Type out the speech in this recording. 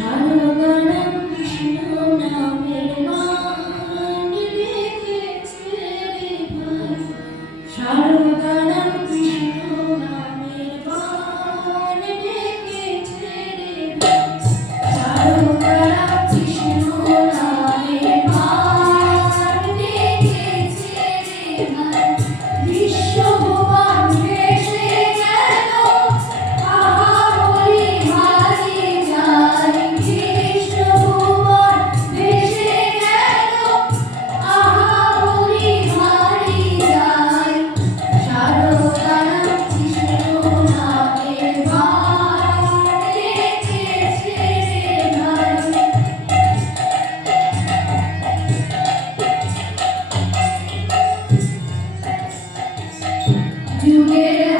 Sharananam Vishnu Nam together.